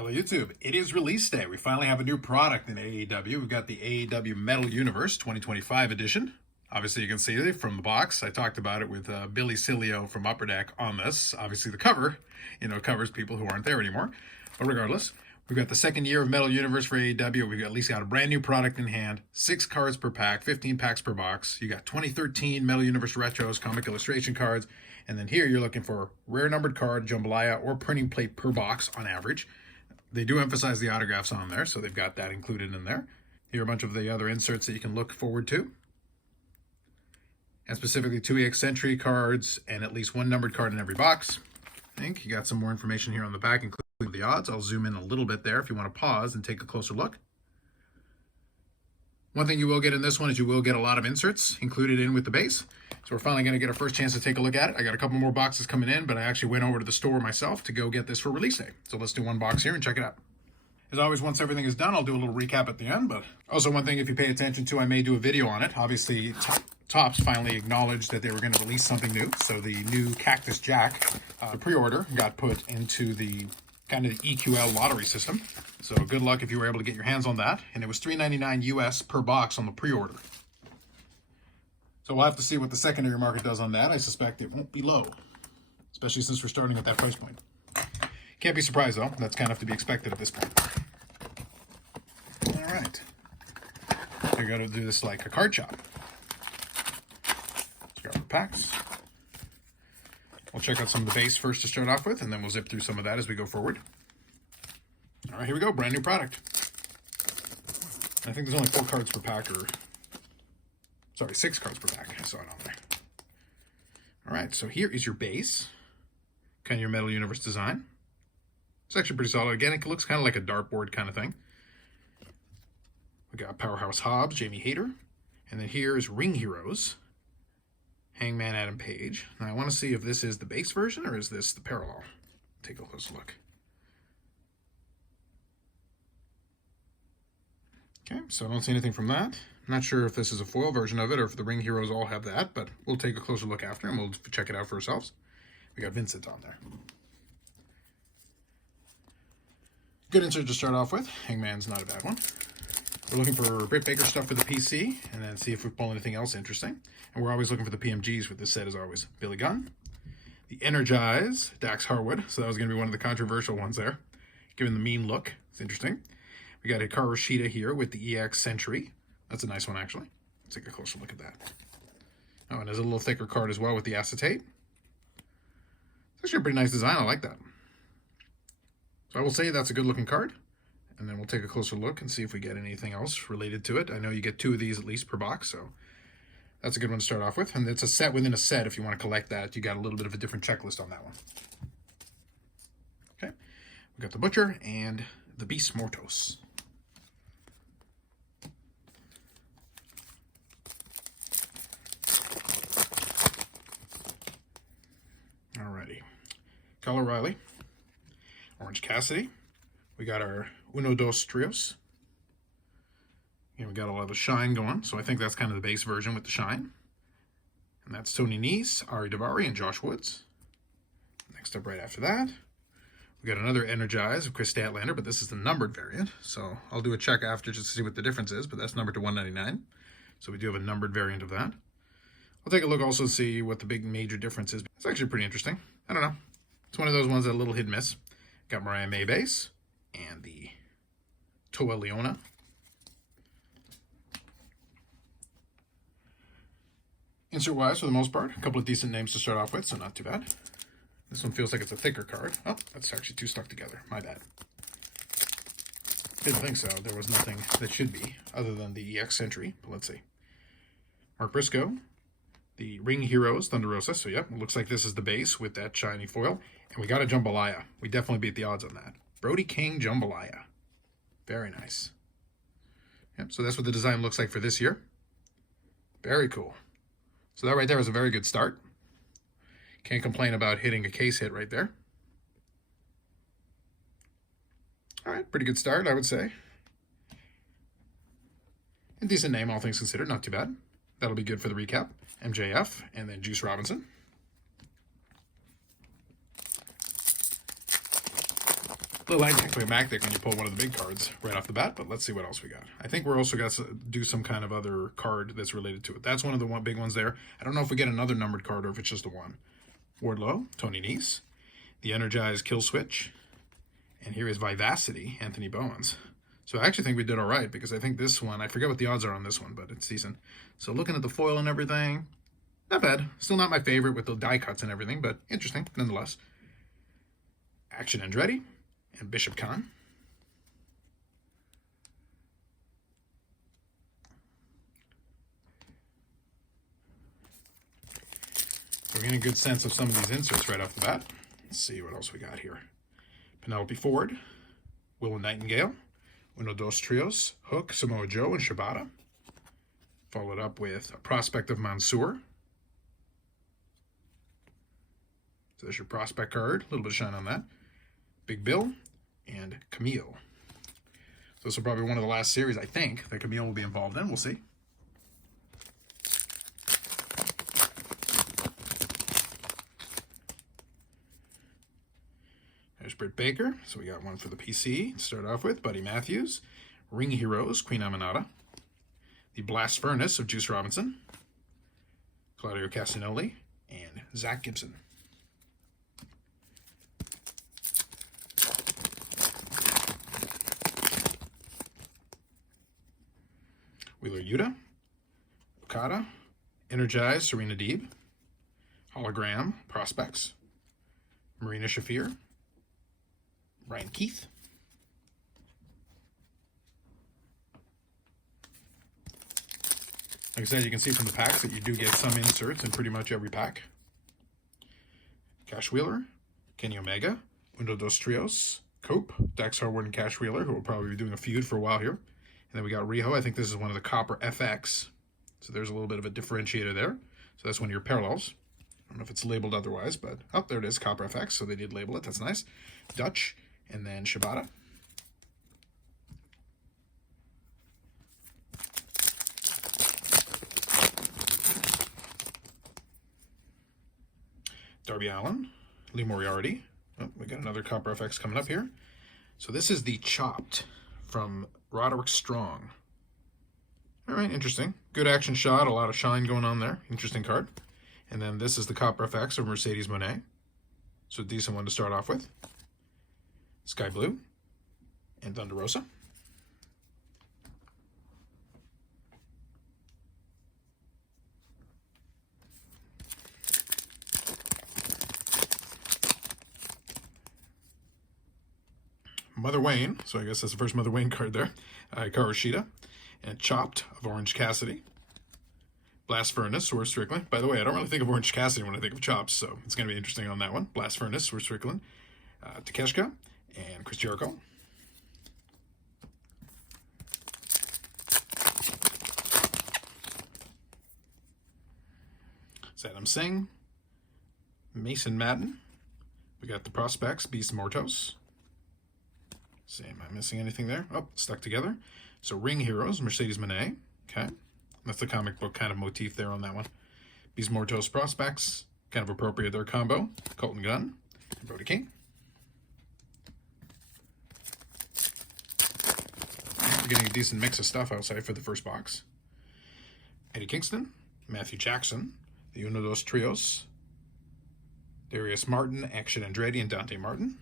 Hello YouTube, it is release day. We finally have a new product in AEW. We've got the AEW Metal Universe 2025 edition. Obviously you can see it from the box. I talked about it with Billy Celio from Upper Deck on this. Obviously the cover, covers people who aren't there anymore. But regardless, we've got the second year of Metal Universe for AEW. We've at least got a brand new product in hand. 6 cards per pack, 15 packs per box. You got 2013 Metal Universe Retros, comic illustration cards. And then here you're looking for rare numbered card, Jambalaya, or printing plate per box on average. They do emphasize the autographs on there, so they've got that included in there. Here are a bunch of the other inserts that you can look forward to. And specifically 2 EX Century cards and at least 1 numbered card in every box. I think you got some more information here on the back, including the odds. I'll zoom in a little bit there if you want to pause and take a closer look. One thing you will get in this one is you will get a lot of inserts included in with the base. So we're finally going to get our first chance to take a look at it. I got a couple more boxes coming in, but I actually went over to the store myself to go get this for release day. So let's do one box here and check it out. As always, once everything is done, I'll do a little recap at the end. But also one thing, if you pay attention to, I may do a video on it. Obviously, Topps finally acknowledged that they were going to release something new. So the new Cactus Jack pre-order got put into the kind of the EQL lottery system. So good luck if you were able to get your hands on that. And it was $3.99 US per box on the pre-order. So we'll have to see what the secondary market does on that. I suspect it won't be low, especially since we're starting at that price point. Can't be surprised though. That's kind of to be expected at this point. All right. We're going to do this like a card shop. Let's grab the packs. We'll check out some of the base first to start off with, and then we'll zip through some of that as we go forward. All right, here we go. Brand new product. I think there's only 4 cards per pack, or... Sorry, 6 cards per pack. I saw it on there. All right, so here is your base. Kind of your Metal Universe design. It's actually pretty solid. Again, it looks kind of like a dartboard kind of thing. We got Powerhouse Hobbs, Jamie Hayter. And then here is Ring Heroes. Hangman Adam Page. Now I want to see if this is the base version or is this the parallel. Take a close look. Okay, so I don't see anything from that. I'm not sure if this is a foil version of it or if the Ring Heroes all have that, but we'll take a closer look after and we'll check it out for ourselves. We got Vincent on there. Good insert to start off with. Hangman's not a bad one. We're looking for Britt Baker stuff for the PC and then see if we pull anything else interesting. And we're always looking for the PMGs with this set as always. Billy Gunn. The Energize, Dax Harwood. So that was going to be one of the controversial ones there. Given the mean look. It's interesting. We got Hikaru Shida here with the EX Century. That's a nice one, actually. Let's take a closer look at that. Oh, and there's a little thicker card as well with the acetate. It's actually a pretty nice design. I like that. So I will say that's a good-looking card. And then we'll take a closer look and see if we get anything else related to it. I know you get 2 of these at least per box, so that's a good one to start off with. And it's a set within a set. If you want to collect that, you got a little bit of a different checklist on that one. Okay. We got the Butcher and the Beast Mortos. Alrighty. Kyle O'Reilly. Orange Cassidy. We got our Uno Dos Trios. And we got a lot of shine going, so I think that's kind of the base version with the shine. And that's Tony Nese, Ari Daivari, and Josh Woods. Next up right after that, we got another Energize of Chris Statlander, but this is the numbered variant. So I'll do a check after just to see what the difference is, but that's numbered to 199. So we do have a numbered variant of that. I'll take a look also to see what the big major difference is. It's actually pretty interesting. I don't know. It's one of those ones that a little hit and miss. Got Mariah May base and the Toa Leona. Insert-wise, for the most part, a couple of decent names to start off with, so not too bad. This one feels like it's a thicker card. Oh, that's actually 2 stuck together. My bad. Didn't think so. There was nothing that should be, other than the EX Century. But let's see. Mark Briscoe. The Ring Heroes, Thunder Rosa. So, yep, it looks like this is the base with that shiny foil. And we got a Jambalaya. We definitely beat the odds on that. Brody King Jambalaya. Very nice. Yep, so that's what the design looks like for this year. Very cool. So that right there was a very good start. Can't complain about hitting a case hit right there. All right, pretty good start, I would say. A decent name, all things considered, not too bad. That'll be good for the recap. MJF, and then Juice Robinson. A little anticlimactic when you pull one of the big cards right off the bat, but let's see what else we got. I think we're also got to do some kind of other card that's related to it. That's one of the big ones there. I don't know if we get another numbered card or if it's just the one. Wardlow, Tony Nese, the Energized Kill Switch, and here is Vivacity, Anthony Bowens. So I actually think we did all right, because I think this one, I forget what the odds are on this one, but it's decent. So looking at the foil and everything, not bad. Still not my favorite with the die cuts and everything, but interesting nonetheless. Action Andretti and Bishop Khan. We're getting a good sense of some of these inserts right off the bat. Let's see what else we got here. Penelope Ford, Willow Nightingale, Uno Dos Trios, Hook, Samoa Joe, and Shibata. Followed up with a Prospect of Mansoor. So there's your prospect card. A little bit of shine on that. Big Bill and Camille. So this will probably be one of the last series, I think, that Camille will be involved in. We'll see. There's Britt Baker. So we got one for the PC to start off with. Buddy Matthews. Ring Heroes, Queen Aminata. The Blast Furnace of Juice Robinson. Claudio Castagnoli. And Zach Gibson. Wheeler Yuta, Okada, Energized, Serena Deeb, Hologram, Prospects, Marina Shafir, Ryan Keith, like I said, you can see from the packs that you do get some inserts in pretty much every pack. Cash Wheeler, Kenny Omega, Uno Dos Trios, Cope, Dax Harwood and Cash Wheeler, who will probably be doing a feud for a while here. And then we got Riho. I think this is one of the Copper FX. So there's a little bit of a differentiator there. So that's one of your parallels. I don't know if it's labeled otherwise, but oh, there it is, Copper FX. So they did label it. That's nice. Dutch, and then Shibata. Darby Allin, Lee Moriarty. Oh, we got another Copper FX coming up here. So this is the Chopped from Roderick Strong. All right, interesting. Good action shot, a lot of shine going on there. Interesting card. And then this is the Copper FX of Mercedes Moné. So a decent one to start off with. Sky Blue and Thunder Rosa. Mother Wayne, so I guess that's the first Mother Wayne card there. Hikaru Shida, and Chopped of Orange Cassidy. Blast Furnace, Swerve Strickland. By the way, I don't really think of Orange Cassidy when I think of Chops, so it's going to be interesting on that one. Blast Furnace, Swerve Strickland. Takeshita, and Chris Jericho. Saddam Singh. Mason Madden. We got the Prospects, Beast Mortos. See, am I missing anything there? Oh, stuck together. So Ring Heroes, Mercedes Moné. Okay. That's the comic book kind of motif there on that one. Beast Mortos Prospects. Kind of appropriate their combo. Colton Gunn and Brody King. We're getting a decent mix of stuff outside for the first box. Eddie Kingston, Matthew Jackson, the Uno Dos Trios, Darius Martin, Action Andretti, and Dante Martin.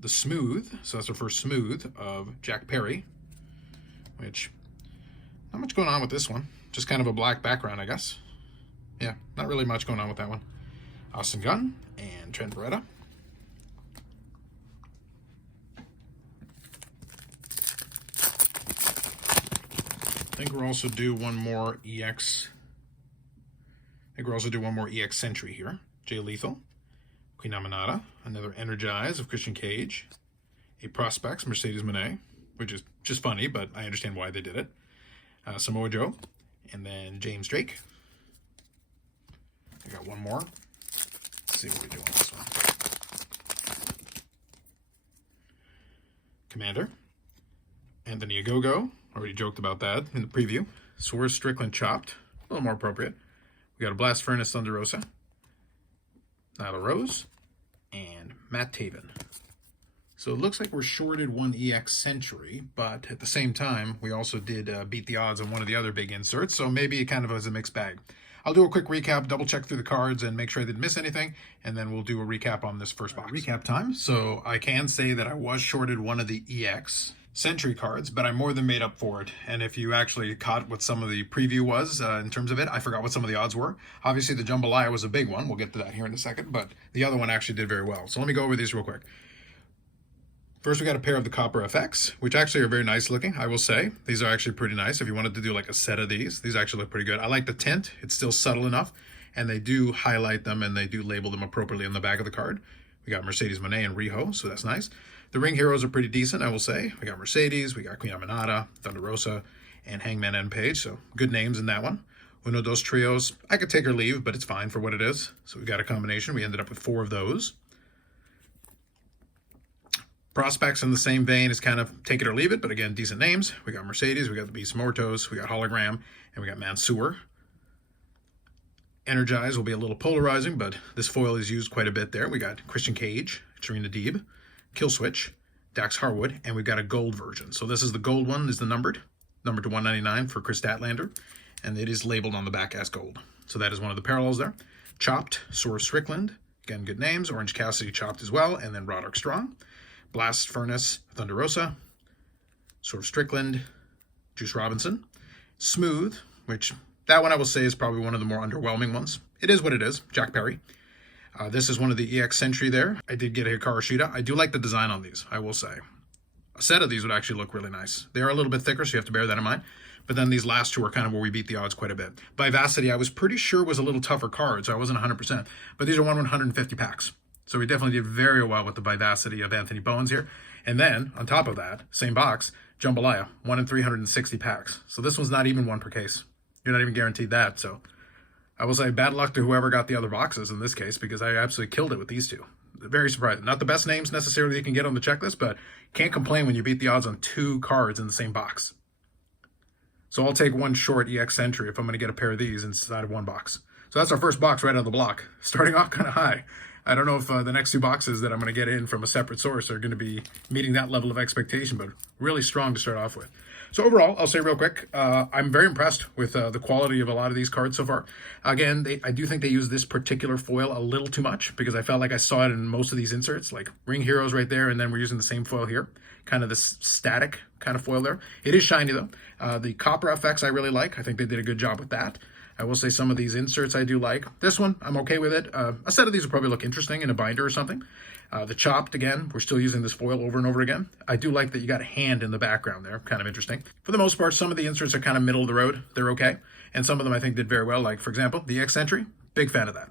The Smooth, so that's our first Smooth of Jack Perry, which, not much going on with this one. Just kind of a black background, I guess. Yeah, not really much going on with that one. Austin Gunn and Trent Beretta. I think we'll also do one more EX. Sentry here. Jay Lethal. Queen Aminata, another Energize of Christian Cage, a Prospects Mercedes Moné, which is just funny, but I understand why they did it. Samoa Joe, and then James Drake. I got one more. Let's see what we do on this one. Commander, Anthony Ogogo, already joked about that in the preview. Swerve Strickland Chopped, a little more appropriate. We got a Blast Furnace Thunder Rosa, Nyla Rose, and Matt Taven. So it looks like we're shorted one EX Century, but at the same time, we also did beat the odds on one of the other big inserts, so maybe it kind of was a mixed bag. I'll do a quick recap, double check through the cards and make sure I didn't miss anything, and then we'll do a recap on this first box. Recap time. So I can say that I was shorted one of the EX Century cards, but I more than made up for it. And if you actually caught what some of the preview was in terms of it, I forgot what some of the odds were. Obviously, the Jambalaya was a big one. We'll get to that here in a second, but the other one actually did very well. So let me go over these real quick. First, we got a pair of the Copper FX, which actually are very nice looking, I will say. These are actually pretty nice. If you wanted to do like a set of these actually look pretty good. I like the tint. It's still subtle enough, and they do highlight them and they do label them appropriately on the back of the card. We got Mercedes Moné and Riho, so that's nice. The ring heroes are pretty decent, I will say. We got Mercedes, we got Queen Aminata, Thunder Rosa, and Hangman and Page, so good names in that one. Uno, dos trios. I could take or leave, but it's fine for what it is. So we got a combination. We ended up with 4 of those. Prospects in the same vein is kind of take it or leave it, but again, decent names. We got Mercedes, we got the Beast Mortos, we got Hologram, and we got Mansoor. Energize will be a little polarizing, but this foil is used quite a bit there. We got Christian Cage, Serena Deeb, Killswitch, Dax Harwood, and we've got a gold version. So this is the gold one, is the numbered to 199 for Chris Statlander, and it is labeled on the back as gold. So that is one of the parallels there. Chopped, Sora Strickland, again, good names. Orange Cassidy chopped as well, and then Roderick Strong. Blast Furnace, Thunder Rosa, Sora Strickland, Juice Robinson. Smooth, which that one I will say is probably one of the more underwhelming ones. It is what it is, Jack Perry. This is one of the EX Century there. I did get a Hikaru Shida. I do like the design on these, I will say. A set of these would actually look really nice. They are a little bit thicker, so you have to bear that in mind. But then these last two are kind of where we beat the odds quite a bit. Vivacity, I was pretty sure was a little tougher card, so I wasn't 100%. But these are 150 packs. So we definitely did very well with the Vivacity of Anthony Bowens here. And then, on top of that, same box, Jambalaya, 1 in 360 packs. So this one's not even one per case. You're not even guaranteed that. So I will say bad luck to whoever got the other boxes in this case, because I absolutely killed it with these two. Very surprising. Not the best names necessarily you can get on the checklist, but can't complain when you beat the odds on 2 cards in the same box. So I'll take one short EX Century if I'm going to get a pair of these inside of one box. So that's our first box right out of the block. Starting off kind of high. I don't know if the next 2 boxes that I'm going to get in from a separate source are going to be meeting that level of expectation, but really strong to start off with. So overall, I'll say real quick, I'm very impressed with the quality of a lot of these cards so far. Again, I do think they use this particular foil a little too much because I felt like I saw it in most of these inserts, like Ring Heroes right there, and then we're using the same foil here, kind of this static kind of foil there. It is shiny though. The Copper FX I really like. I think they did a good job with that. I will say some of these inserts I do like. This one, I'm okay with it. A set of these will probably look interesting in a binder or something. The Chopped, again, we're still using this foil over and over again. I do like that you got a hand in the background there. Kind of interesting. For the most part, some of the inserts are kind of middle of the road. They're okay. And some of them I think did very well. Like, for example, the EX Century. Big fan of that.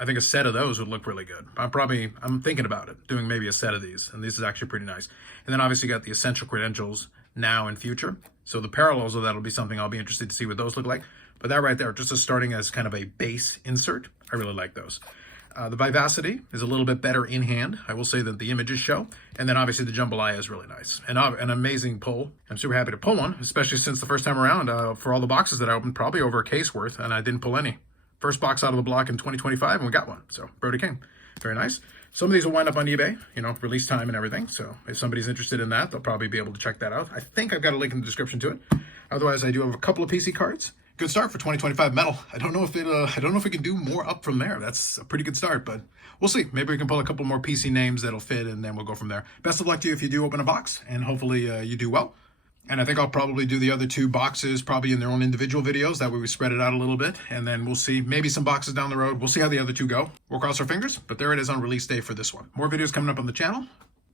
I think a set of those would look really good. I'm thinking about it, doing maybe a set of these. And this is actually pretty nice. And then obviously you got the Essential Credentials now and future. So the parallels of that will be something I'll be interested to see what those look like. But that right there, just as starting as kind of a base insert, I really like those. The Vivacity is a little bit better in hand, I will say, than the images show. And then obviously the Jambalaya is really nice. And an amazing pull. I'm super happy to pull one, especially since the first time around, for all the boxes that I opened, probably over a case worth, and I didn't pull any. First box out of the block in 2025, and we got one. So, Brody King. Very nice. Some of these will wind up on eBay, release time and everything. So if somebody's interested in that, they'll probably be able to check that out. I think I've got a link in the description to it. Otherwise, I do have a couple of PC cards. Good start for 2025 metal. I don't know if we can do more up from there. That's a pretty good start, but we'll see. Maybe we can pull a couple more PC names that'll fit, and then we'll go from there. Best of luck to you if you do open a box, and hopefully you do well. And I think I'll probably do the other 2 boxes probably in their own individual videos. That way we spread it out a little bit, and then we'll see. Maybe some boxes down the road. We'll see how the other 2 go. We'll cross our fingers, but there it is on release day for this one. More videos coming up on the channel.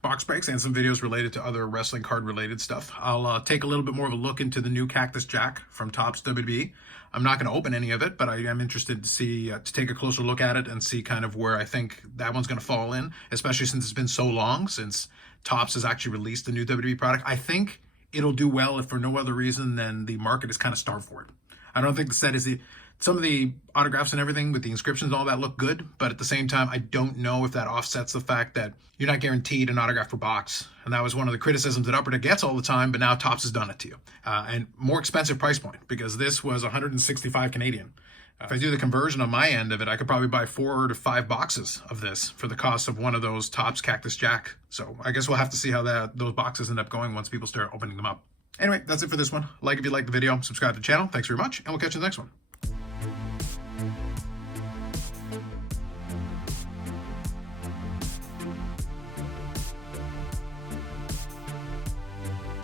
Box breaks and some videos related to other wrestling card related stuff. I'll take a little bit more of a look into the new Cactus Jack from Topps WWE. I'm not going to open any of it, but I am interested to see, to take a closer look at it and see kind of where I think that one's going to fall in, especially since it's been so long since Topps has actually released the new WWE product. I think it'll do well if for no other reason than the market is kind of starved for it. I don't think the set is some of the autographs and everything with the inscriptions and all that look good, but at the same time, I don't know if that offsets the fact that you're not guaranteed an autograph per box. And that was one of the criticisms that Upper Deck gets all the time, but now Topps has done it to you. And more expensive price point, because this was 165 Canadian. If I do the conversion on my end of it, I could probably buy 4 to 5 boxes of this for the cost of one of those Topps Cactus Jack. So I guess we'll have to see how those boxes end up going once people start opening them up. Anyway, that's it for this one. Like if you liked the video, subscribe to the channel. Thanks very much, and we'll catch you in the next one.